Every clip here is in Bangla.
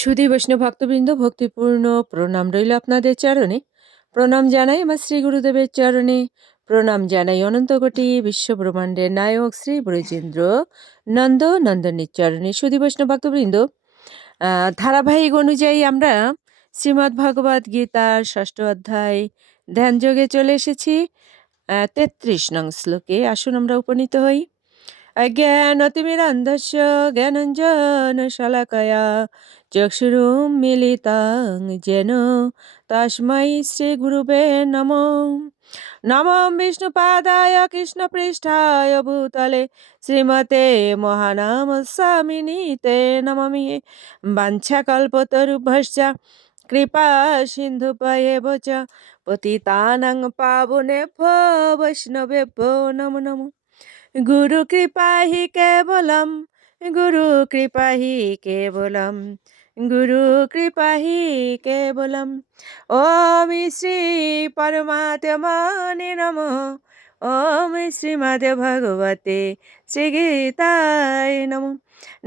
সুধী বৈষ্ণব ভক্তবৃন্দ, ভক্তিপূর্ণ প্রণাম রইল আপনাদের চরণে। প্রণাম জানাই আমার শ্রী গুরুদেবের চরণে। প্রণাম জানাই অনন্তকোটি বিশ্বব্রহ্মাণ্ডের নায়ক শ্রী ব্রজেন্দ্র নন্দনের চরণে। সুধী বৈষ্ণব ভক্তবৃন্দ, ধারাবাহিক অনুযায়ী আমরা শ্রীমদ্ ভগবদ গীতার 6ষ্ঠ অধ্যায় ধ্যানযোগে চলে এসেছি 33 নং শ্লোকে। আসুন আমরা উপনীত হই। অজ্ঞানতিমিরান্ধস্য জ্ঞানাঞ্জনশলাকয়া চক্ষুरुन्मीलितं येन তস্मै শ্রীগুরুবে নমঃ। নমঃ বিষ্ণুপাদায় কৃষ্ণপৃষ্ঠায় ভূতলে শ্রীমতে মহানামস্বামিনীতে নমামি। বাঞ্ছাকল্পতরুভ্যশ্চ কৃপা সিন্ধুভ্যেব চ পতিতানাং পাবনেভ্যো বৈষ্ণবেভ্যো নমো নমঃ। गुरु कृपा ही केवलम, गुरु कृपा ही केवलम, गुरु कृपा ही केवलम। ओम श्री परमात्मने नमः। ओम श्रीमद् भगवते श्री गीताय नमः।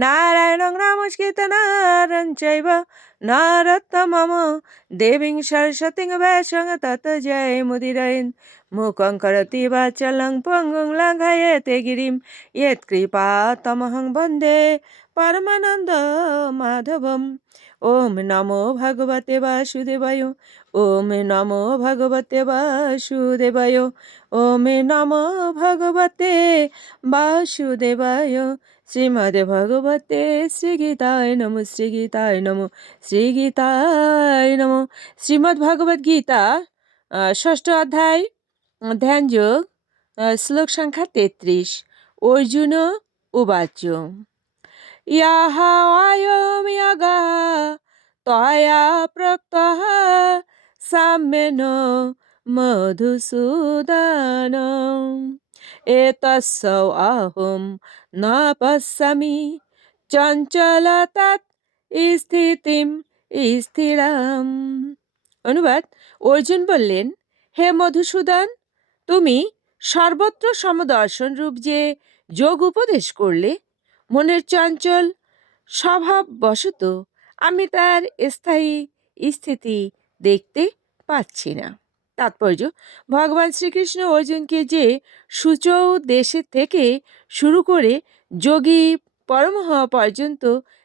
नारायणं नमस्कृत्य नरं चैव नरोत्तमं देवीं सरस्वतीं व्यासं ततो जयमुदीरयेत्। मूकं करोति वाचालं पङ्गुं लङ्घयते गिरिं यत्कृपातमहं वन्दे परमानन्दमाधवम्। ओम नमो भगवते वासुदेवाय। ओम नमो भगवते वासुदेवाय। ओम नमो भगवते वासुदेवाय। শ্রীমদ্ ভগবতে শ্রীগীতায় নমঃ। শ্রীগীতায় নমঃ। শ্রীগীতায় নমঃ। শ্রীমদ্ ভগবদ গীতা 6ষ্ঠ অধ্যায় ধ্যানযোগ, শ্লোক সংখ্যা 33। অর্জুন উবাচ ইয়াহ আয়ম ইয়াগः ত্বয়া প্রক্তঃ সাম্যেন মধুসূদন এতস্য অহং ন পশ্যামি চঞ্চলতাৎ স্থিতিম স্থিরাম। অনুবাদ: অর্জুন বললেন, হে মধুসূদন, তুমি সর্বত্র সমদর্শন রূপ যে যোগ উপদেশ করলে, মনের চঞ্চল স্বভাববশত আমি তার স্থায়ী স্থিতি দেখতে পাচ্ছি না। তাৎপর্য: ভগবান শ্রীকৃষ্ণ অর্জুনকে যে সূচৌ দেশে থেকে শুরু করে যোগী পরমহ পর্যন্ত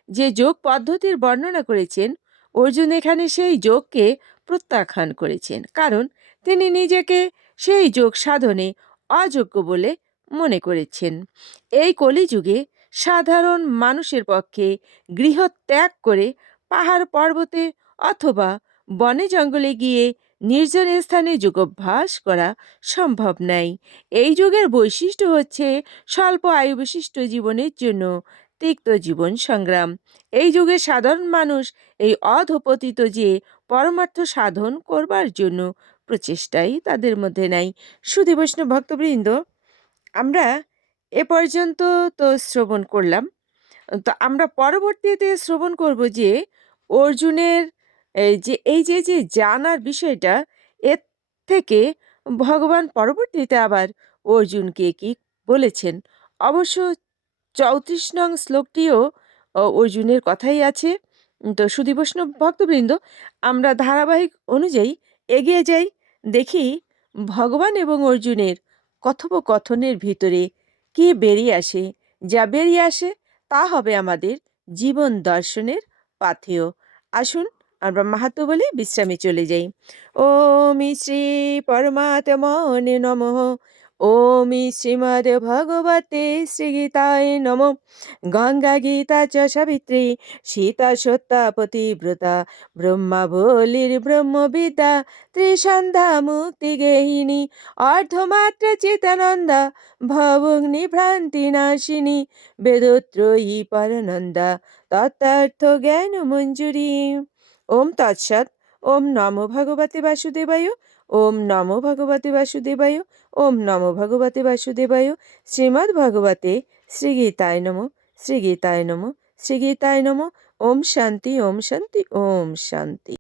যে যোগ পদ্ধতির বর্ণনা করেছেন, অর্জুন এখানে সেই যোগকে প্রত্যাখ্যান করেছেন, কারণ তিনি নিজেকে সেই যোগ সাধনে অযোগ্য বলে মনে করেছেন। এই কলিযুগে সাধারণ মানুষের পক্ষে গৃহ ত্যাগ করে পাহাড় পর্বতে অথবা বনে জঙ্গলে গিয়ে নির্জন স্থানে যোগাভ্যাস করা সম্ভব নয়। এই যুগের বৈশিষ্ট্য হচ্ছে স্বল্প আয়ু বিশিষ্ট জীবনের জন্য তিক্ত জীবন সংগ্রাম। এই যুগে সাধারণ মানুষ এই অধপতিত যে পরমার্থ সাধন করবার জন্য প্রচেষ্টাই তাদের মধ্যে নাই। সুধী বৈষ্ণব ভক্তবৃন্দ, আমরা এ পর্যন্ত তো শ্রবণ করলাম, তো আমরা পরবর্তীতে শ্রবণ করব যে অর্জুনের এই যে জানার বিষয়টা, এর থেকে ভগবান পরবর্তীতে আবার অর্জুনকে কি বলেছেন। অবশ্য 34 নং শ্লোকটিও অর্জুনের কথাই আছে। তো সুধী বৈষ্ণব ভক্তবৃন্দ, আমরা ধারাবাহিক অনুযায়ী এগিয়ে যাই, দেখি ভগবান এবং অর্জুনের কথোপকথনের ভিতরে কি বেরিয়ে আসে। যা বেরিয়ে আসে তা হবে আমাদের জীবন দর্শনের পাথেয়। আসুন আমরা মাহাত্ম্য বলে বিশ্রামে চলে যাই। ওম শ্রী পরমাত্মনে নমঃ। ওম শ্রীমদ্ ভগবতে শ্রীগীতায় নমঃ। গঙ্গা গীতা চ সাবিত্রী সীতা সত্যা পতিব্রতা ব্রহ্মা বলির ব্রহ্মবিদ্যা ত্রিসন্ধ্যা মুক্তি গেহিনী অর্ধমাত্র চিতানন্দা ভবগ্নি ভ্রান্তি নাশিনী বেদত্রয়ী পরনন্দা তত্ত্বার্থ জ্ঞান মঞ্জুরি। ওম তৎসৎ। ওম নমো ভগবতে বাসুদেবায়। ওম নমো ভগবতে বাসুদেবায়। ওম নমো ভগবতে বাসুদেবায়। শ্রীমদ্ ভগবতে শ্রীগীতায় নমঃ। শ্রীগীতায় নমঃ। শ্রীগীতায় নমঃ। ওম শান্তি, ওম শান্তি, ওম শান্তি।